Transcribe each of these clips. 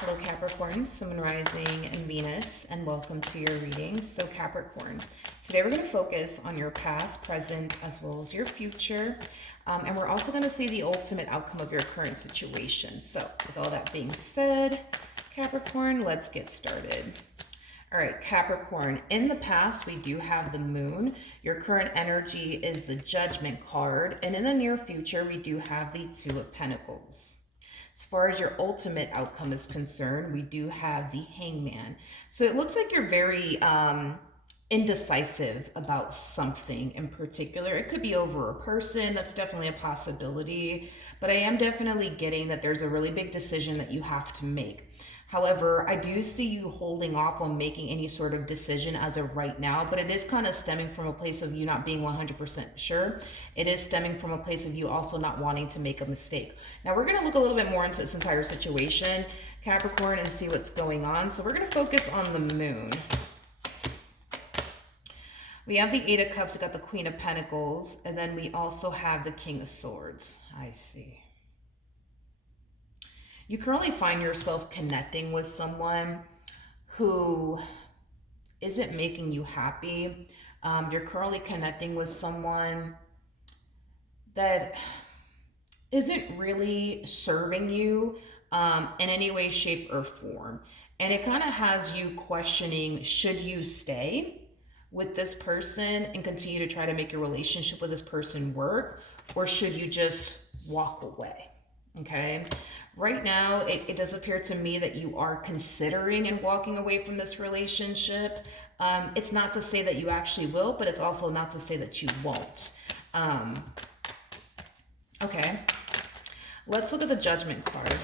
Hello Capricorn, Sun, Rising, and Venus, and welcome to your reading. So Capricorn, today we're going to focus on your past, present, as well as your future. And we're also going to see the ultimate outcome of your current situation. So with all that being said, Capricorn, let's get started. All right, Capricorn, in the past, we do have the moon. Your current energy is the Judgment card. And in the near future, we do have the Two of Pentacles. As far as your ultimate outcome is concerned, we do have the Hangman. So it looks like you're very indecisive about something in particular. It could be over a person. That's definitely a possibility. But I am definitely getting that there's a really big decision that you have to make. However, I do see you holding off on making any sort of decision as of right now, but it is kind of stemming from a place of you not being 100% sure. It is stemming from a place of you also not wanting to make a mistake. Now, we're going to look a little bit more into this entire situation, Capricorn, and see what's going on. So we're going to focus on the moon. We have the Eight of Cups, we got the Queen of Pentacles, and then we also have the King of Swords. I see. You currently find yourself connecting with someone who isn't making you happy. You're currently connecting with someone that isn't really serving you in any way, shape, or form. And it kind of has you questioning, should you stay with this person and continue to try to make your relationship with this person work, or should you just walk away? Okay. Right now, it does appear to me that you are considering and walking away from this relationship. It's not to say that you actually will, but it's also not to say that you won't. Okay. Let's look at the Judgment card.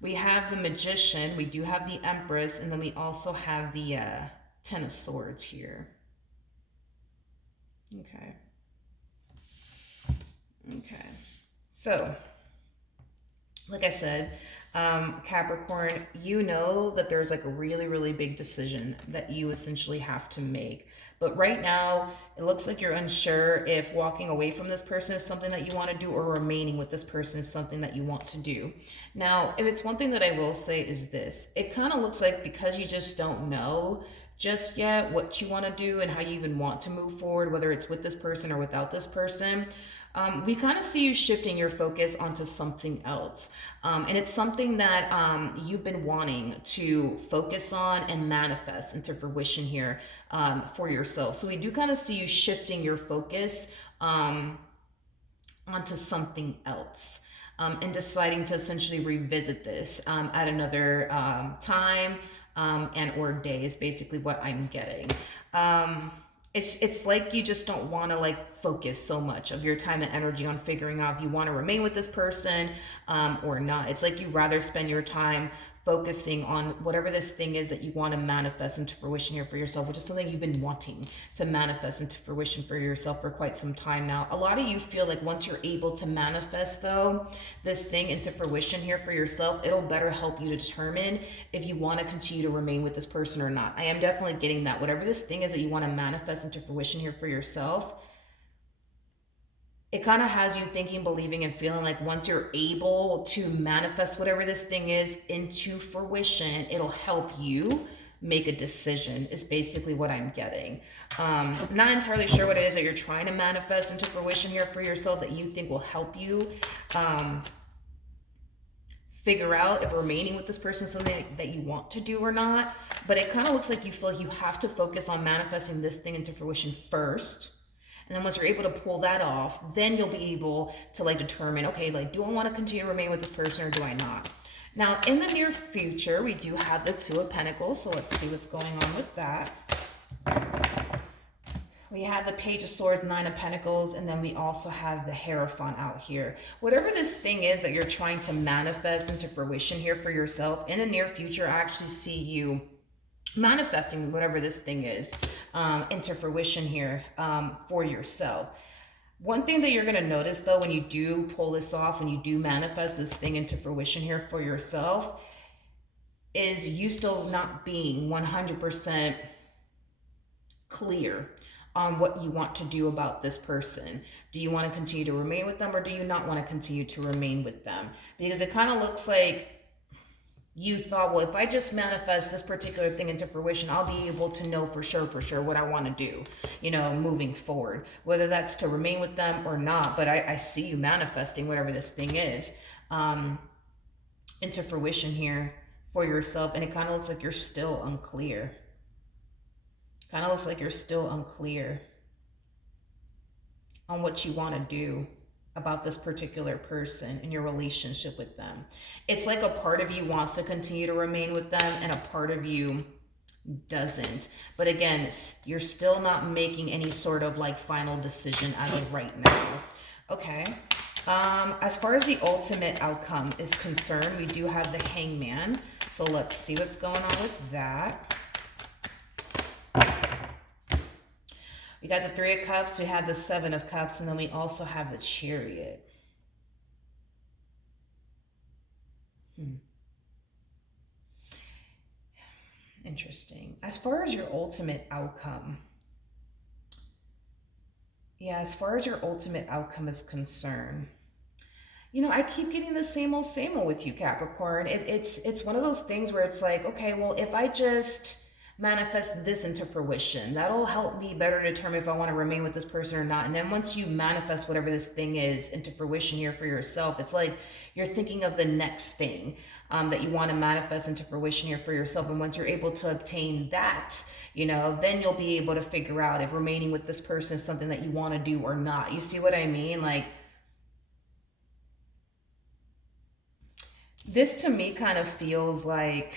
We have the Magician, we do have the Empress, and then we also have the Ten of Swords here. Okay. Okay. So, like I said, Capricorn, you know that there's like a really, really big decision that you essentially have to make. But right now, it looks like you're unsure if walking away from this person is something that you want to do or remaining with this person is something that you want to do. Now, if it's one thing that I will say is this, it kind of looks like because you just don't know just yet what you want to do and how you even want to move forward, whether it's with this person or without this person, we kind of see you shifting your focus onto something else. And it's something that you've been wanting to focus on and manifest into fruition here for yourself. So we do kind of see you shifting your focus onto something else. And deciding to essentially revisit this at another time and or day is basically what I'm getting. It's like you just don't want to like focus so much of your time and energy on figuring out if you want to remain with this person or not. It's like you rather spend your time focusing on whatever this thing is that you want to manifest into fruition here for yourself, which is something you've been wanting to manifest into fruition for yourself for quite some time now. A lot of you feel like once you're able to manifest though this thing into fruition here for yourself, it'll better help you to determine if you want to continue to remain with this person or not. I am definitely getting that. Whatever this thing is that you want to manifest into fruition here for yourself, it kind of has you thinking, believing, and feeling like once you're able to manifest whatever this thing is into fruition, it'll help you make a decision is basically what I'm getting. I'm not entirely sure what it is that you're trying to manifest into fruition here for yourself that you think will help you figure out if remaining with this person is something that you want to do or not. But it kind of looks like you feel like you have to focus on manifesting this thing into fruition first. And then once you're able to pull that off, then you'll be able to like determine, okay, like, do I want to continue to remain with this person or do I not? Now, in the near future, we do have the Two of Pentacles. So let's see what's going on with that. We have the Page of Swords, Nine of Pentacles, and then we also have the Hierophant out here. Whatever this thing is that you're trying to manifest into fruition here for yourself, in the near future, I actually see you manifesting whatever this thing is into fruition here for yourself. One thing that you're going to notice though, when you do pull this off, when you do manifest this thing into fruition here for yourself, is you still not being 100% clear on what you want to do about this person. Do you want to continue to remain with them or do you not want to continue to remain with them? Because it kind of looks like You thought, well, if I just manifest this particular thing into fruition, I'll be able to know for sure what I want to do, moving forward, whether that's to remain with them or not. But I see you manifesting whatever this thing is into fruition here for yourself. And it kind of looks like you're still unclear. Kind of looks like you're still unclear on what you want to do about this particular person and your relationship with them. It's like a part of you wants to continue to remain with them and a part of you doesn't. But again, you're still not making any sort of like final decision as of right now. Okay. As far as the ultimate outcome is concerned, we do have the Hangman. So let's see what's going on with that. We got the Three of Cups, we have the Seven of Cups, and then we also have the Chariot. Interesting. As far as your ultimate outcome, as far as your ultimate outcome is concerned, I keep getting the same old with you, Capricorn. It's one of those things where it's like, okay, well, if I just manifest this into fruition, that'll help me better determine if I want to remain with this person or not. And then once you manifest whatever this thing is into fruition here for yourself, it's like you're thinking of the next thing that you want to manifest into fruition here for yourself. And once you're able to obtain that, then you'll be able to figure out if remaining with this person is something that you want to do or not. You see what I mean? Like, this to me kind of feels like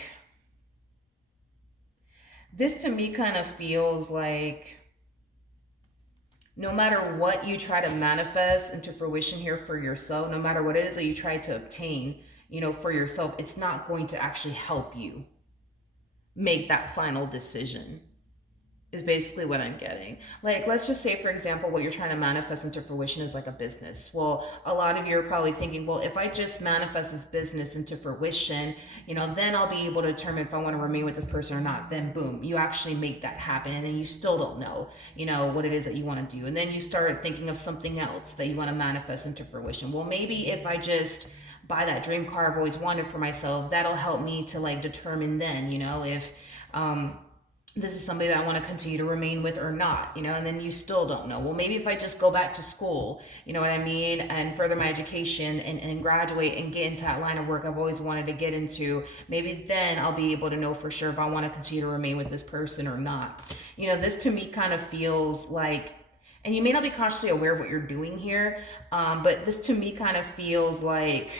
no matter what you try to manifest into fruition here for yourself, no matter what it is that you try to obtain, for yourself, it's not going to actually help you make that final decision, is basically what I'm getting. Like, let's just say, for example, what you're trying to manifest into fruition is like a business. Well, a lot of you are probably thinking, well, if I just manifest this business into fruition, then I'll be able to determine if I want to remain with this person or not. Then boom, you actually make that happen. And then you still don't know, what it is that you want to do. And then you start thinking of something else that you want to manifest into fruition. Well, maybe if I just buy that dream car I've always wanted for myself, that'll help me to like determine then, if, this is somebody that I want to continue to remain with or not, and then you still don't know. Well, maybe if I just go back to school, you know what I mean, and further my education and graduate and get into that line of work I've always wanted to get into, maybe then I'll be able to know for sure if I want to continue to remain with this person or not. This to me kind of feels like, and you may not be consciously aware of what you're doing here, but this to me kind of feels like,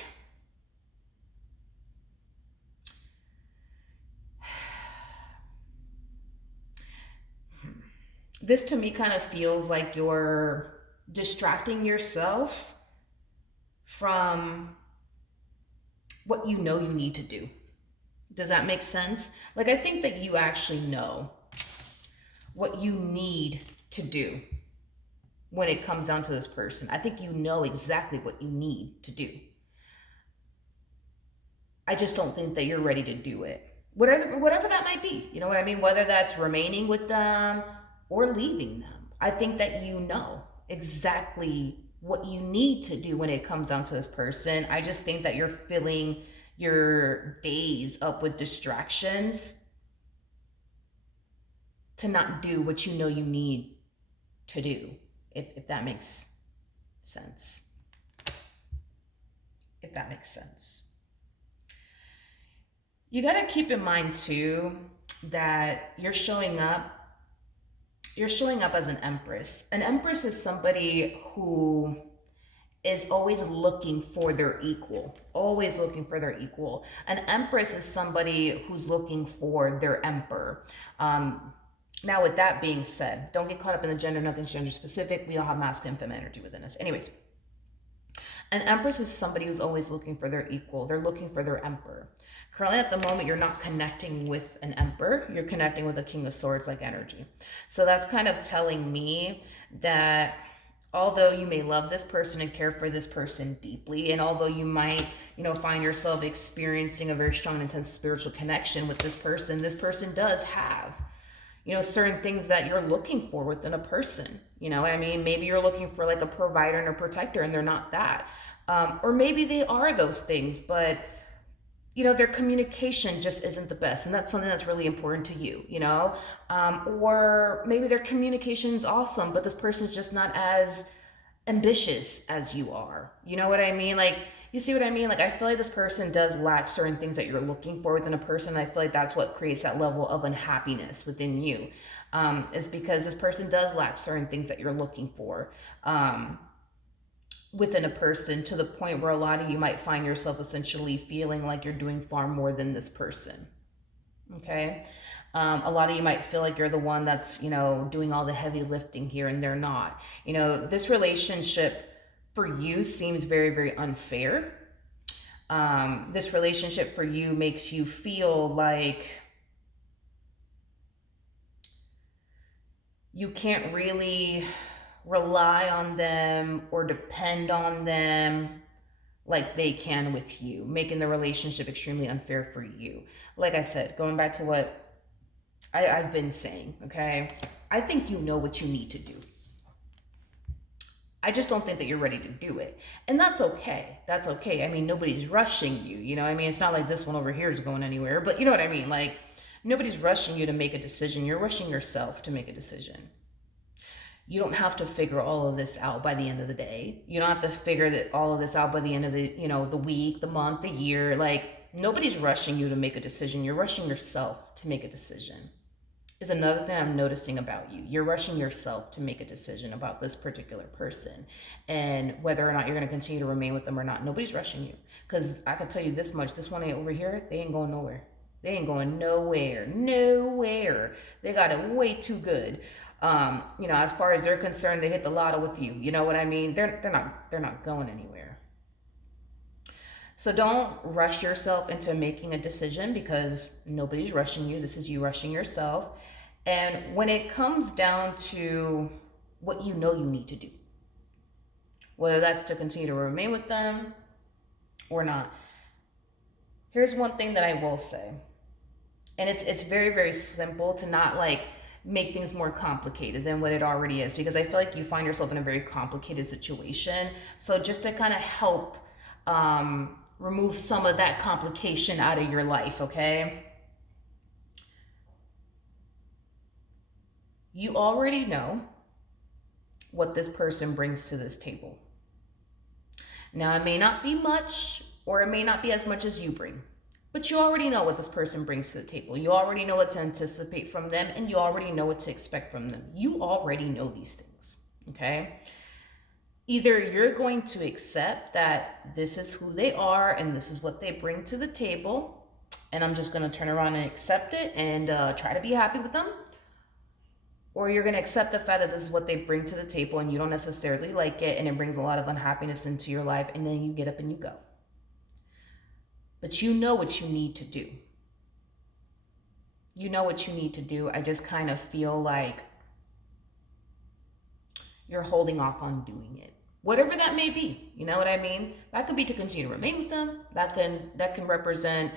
you're distracting yourself from what you need to do. Does that make sense? Like, I think that you actually know what you need to do when it comes down to this person. I think you know exactly what you need to do. I just don't think that you're ready to do it. Whatever that might be. You know what I mean? Whether that's remaining with them or leaving them. I think that you know exactly what you need to do when it comes down to this person. I just think that you're filling your days up with distractions to not do what you know you need to do, if that makes sense. If that makes sense. You got to keep in mind too that you're showing up as an empress. An empress is somebody who is always looking for their equal, always looking for their equal. An empress is somebody who's looking for their emperor. Now, with that being said, don't get caught up in the gender, nothing's gender specific. We all have masculine and feminine energy within us. Anyways, an empress is somebody who's always looking for their equal. They're looking for their emperor. Currently, at the moment, you're not connecting with an emperor. You're connecting with a king of swords like energy. So that's kind of telling me that although you may love this person and care for this person deeply, and although you might, find yourself experiencing a very strong, intense spiritual connection with this person does have, certain things that you're looking for within a person. I mean, maybe you're looking for like a provider and a protector, and they're not that. Or maybe they are those things, but their communication just isn't the best, and that's something that's really important to you. Or maybe their communication is awesome, but this person's just not as ambitious as you are. You know what I mean? Like, you see what I mean? Like, I feel like this person does lack certain things that you're looking for within a person. I feel like that's what creates that level of unhappiness within you, is because this person does lack certain things that you're looking for. Within a person, to the point where a lot of you might find yourself essentially feeling like you're doing far more than this person. Okay. A lot of you might feel like you're the one that's, doing all the heavy lifting here, and they're not. This relationship for you seems very, very unfair. This relationship for you makes you feel like you can't really rely on them or depend on them like they can with you, making the relationship extremely unfair for you. Like I said, going back to what I've been saying, okay? I think you know what you need to do. I just don't think that you're ready to do it. And that's okay. That's okay. I mean, nobody's rushing you. It's not like this one over here is going anywhere, but you know what I mean? Like, nobody's rushing you to make a decision. You're rushing yourself to make a decision. You don't have to figure all of this out by the end of the day. You don't have to figure that all of this out by the end of the week, the month, the year. Like, nobody's rushing you to make a decision. You're rushing yourself to make a decision. Is another thing I'm noticing about you. You're rushing yourself to make a decision about this particular person and whether or not you're going to continue to remain with them or not. Nobody's rushing you. Because I can tell you this much. This one over here, they ain't going nowhere. They ain't going nowhere. Nowhere. They got it way too good. As far as they're concerned, they hit the lotto with you. You know what I mean? They're not going anywhere. So don't rush yourself into making a decision, because nobody's rushing you. This is you rushing yourself. And when it comes down to what you know you need to do, whether that's to continue to remain with them or not, here's one thing that I will say. And it's very, very simple to not like make things more complicated than what it already is, because I feel like you find yourself in a very complicated situation. So just to kind of help remove some of that complication out of your life, okay? You already know what this person brings to this table. Now, it may not be much, or it may not be as much as you bring, but you already know what this person brings to the table. You already know what to anticipate from them, and you already know what to expect from them. You already know these things, okay? Either you're going to accept that this is who they are and this is what they bring to the table, and I'm just going to turn around and accept it and try to be happy with them, or you're going to accept the fact that this is what they bring to the table and you don't necessarily like it, and it brings a lot of unhappiness into your life, and then you get up and you go. But you know what you need to do. You know what you need to do. I just kind of feel like you're holding off on doing it. Whatever that may be, you know what I mean? That could be to continue to remain with them. That can represent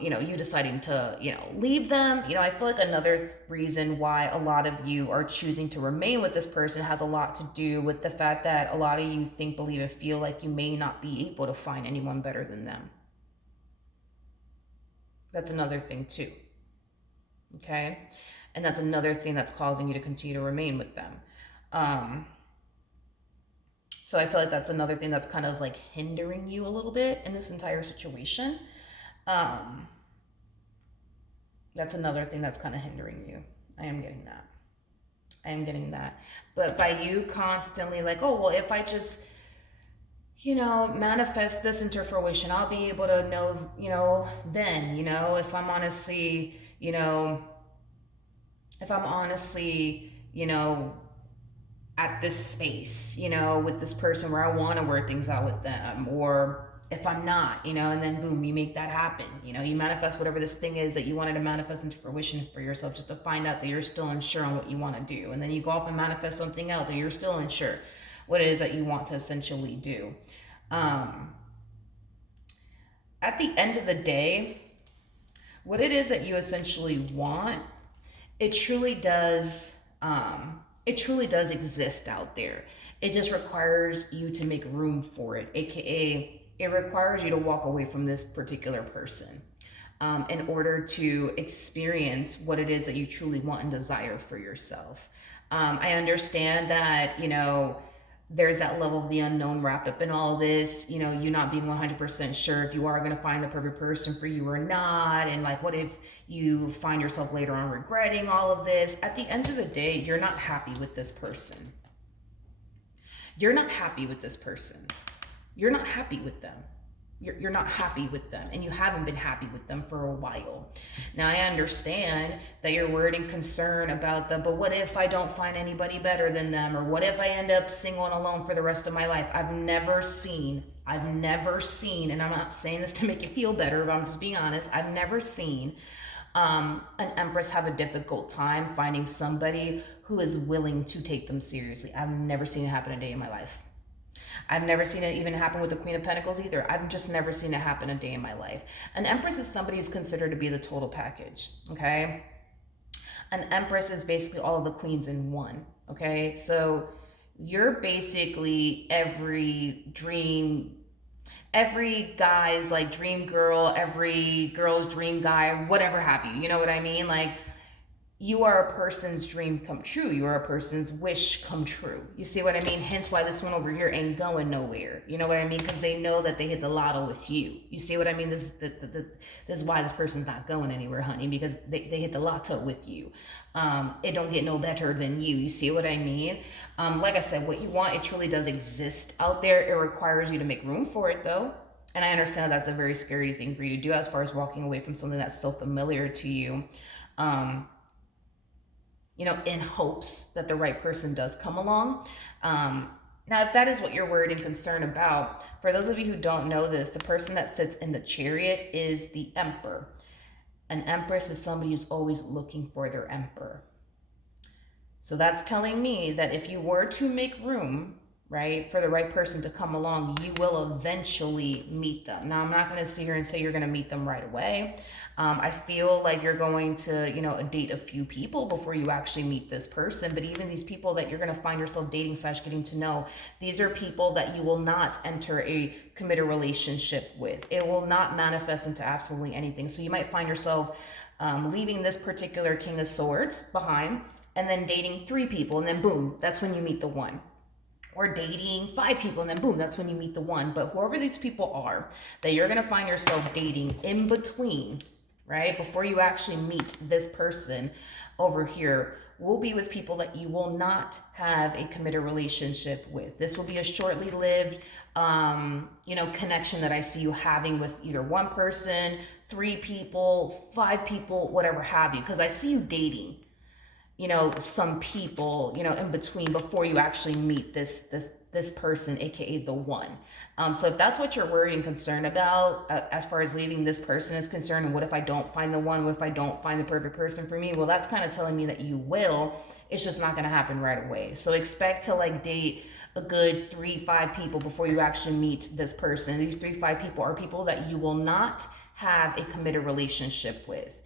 you deciding to, leave them. I feel like another reason why a lot of you are choosing to remain with this person has a lot to do with the fact that a lot of you think, believe, and feel like you may not be able to find anyone better than them. That's another thing too. Okay? And that's another thing that's causing you to continue to remain with them. So I feel like that's another thing that's kind of like hindering you a little bit in this entire situation. That's another thing that's kind of hindering you. I am getting that. But by you constantly like, oh, well, if I just, manifest this into fruition, I'll be able to know, then, if I'm honestly, at this space, with this person where I want to work things out with them, or if I'm not, and then boom, you make that happen. You manifest whatever this thing is that you wanted to manifest into fruition for yourself, just to find out that you're still unsure on what you want to do. And then you go off and manifest something else and you're still unsure what it is that you want to essentially do. At the end of the day, what it is that you essentially want, it truly does exist out there. It just requires you to make room for it, aka it requires you to walk away from this particular person in order to experience what it is that you truly want and desire for yourself. I understand that, there's that level of the unknown wrapped up in all this, you not being 100% sure if you are going to find the perfect person for you or not. And like, what if you find yourself later on regretting all of this? At the end of the day, you're not happy with this person. You're not happy with this person. You're not happy with them. You're not happy with them, and you haven't been happy with them for a while. Now, I understand that you're worried and concerned about them, but what if I don't find anybody better than them? Or what if I end up single and alone for the rest of my life? I've never seen, and I'm not saying this to make you feel better, but I'm just being honest, I've never seen an empress have a difficult time finding somebody who is willing to take them seriously. I've never seen it happen a day in my life. I've never seen it even happen with the Queen of Pentacles either. I've just never seen it happen a day in my life. An Empress is somebody who's considered to be the total package, okay? An Empress is basically all of the queens in one, okay? So you're basically every guy's like dream girl, every girl's dream guy, whatever have you. You know what I mean? Like, you are a person's dream come true. You are a person's wish come true. You see what I mean? Hence why this one over here ain't going nowhere. You know what I mean? Because they know that they hit the lotto with you. You see what I mean? This is why this person's not going anywhere, honey, because they hit the lotto with you. It don't get no better than you. You see what I mean? Like I said, what you want, it truly does exist out there. It requires you to make room for it, though. And I understand that's a very scary thing for you to do as far as walking away from something that's so familiar to you. In hopes that the right person does come along. Now, if that is what you're worried and concerned about, for those of you who don't know this, the person that sits in the chariot is the Emperor. An Empress is somebody who's always looking for their Emperor. So that's telling me that if you were to make room, right, for the right person to come along, you will eventually meet them. Now, I'm not going to sit here and say you're going to meet them right away. I feel like you're going to, date a few people before you actually meet this person. But even these people that you're going to find yourself dating / getting to know, these are people that you will not enter a committed relationship with. It will not manifest into absolutely anything. So you might find yourself leaving this particular King of Swords behind and then dating 3 people. And then boom, that's when you meet the one. Or dating 5 people, and then boom, that's when you meet the one. But whoever these people are that you're gonna find yourself dating in between, right, before you actually meet this person over here, will be with people that you will not have a committed relationship with. This will be a shortly lived, connection that I see you having with either one person, 3 people, 5 people, whatever have you. Because I see you dating some people, in between before you actually meet this person, aka the one. So if that's what you're worried and concerned about, as far as leaving this person is concerned, and what if I don't find the one, what if I don't find the perfect person for me? Well, that's kind of telling me that you will. It's just not going to happen right away. So expect to date a good 3-5 people before you actually meet this person. These 3-5 people are people that you will not have a committed relationship with.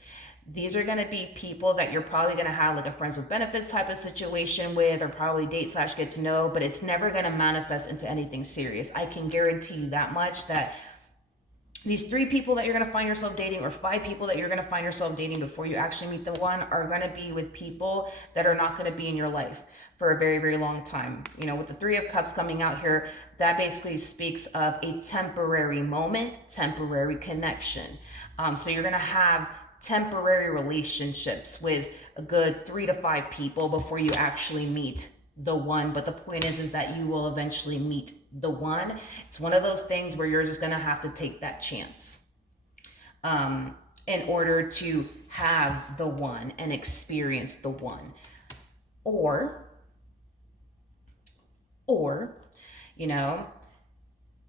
These are going to be people that you're probably going to have a friends with benefits type of situation with, or probably date / get to know, but it's never going to manifest into anything serious. I can guarantee you that much, that these 3 people that you're going to find yourself dating, or 5 people that you're going to find yourself dating before you actually meet the one, are going to be with people that are not going to be in your life for a very, very long time. With the 3 of Cups coming out here, that basically speaks of a temporary moment, temporary connection. So you're going to have temporary relationships with a good 3 to 5 people before you actually meet the one. But the point is that you will eventually meet the one. It's one of those things where you're just going to have to take that chance in order to have the one and experience the one. Or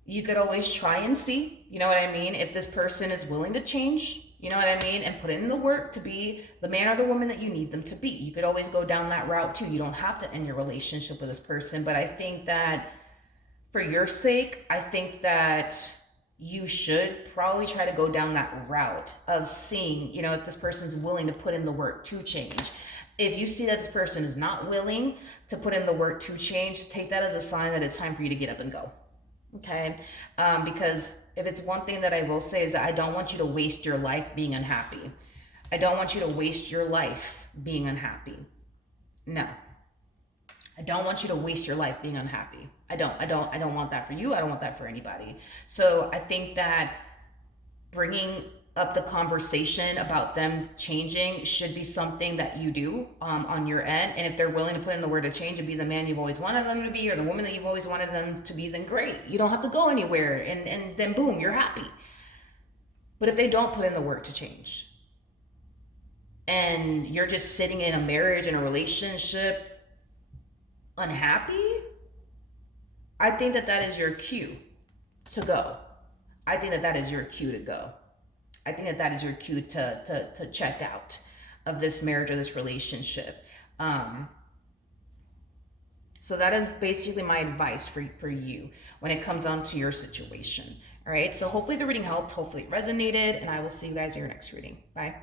you could always try and see, if this person is willing to change, and put in the work to be the man or the woman that you need them to be. You could always go down that route too. You don't have to end your relationship with this person. But I think that for your sake, I think that you should probably try to go down that route of seeing, if this person's willing to put in the work to change. If you see that this person is not willing to put in the work to change, take that as a sign that it's time for you to get up and go. Okay. Because if it's one thing that I will say is that I don't want you to waste your life being unhappy. I don't want you to waste your life being unhappy. No. I don't want you to waste your life being unhappy. I don't want that for you. I don't want that for anybody. So I think that bringing up the conversation about them changing should be something that you do on your end. And if they're willing to put in the word of change and be the man you've always wanted them to be, or the woman that you've always wanted them to be, then great. You don't have to go anywhere, and then boom, you're happy. But if they don't put in the work to change, and you're just sitting in a marriage and a relationship unhappy, I think that that is your cue to go. I think that that is your cue to go. I think that that is your cue to check out of this marriage or this relationship. Um, so that is basically my advice for you when it comes on to your situation. All right. So hopefully the reading helped. Hopefully it resonated, and I will see you guys in your next reading. Bye.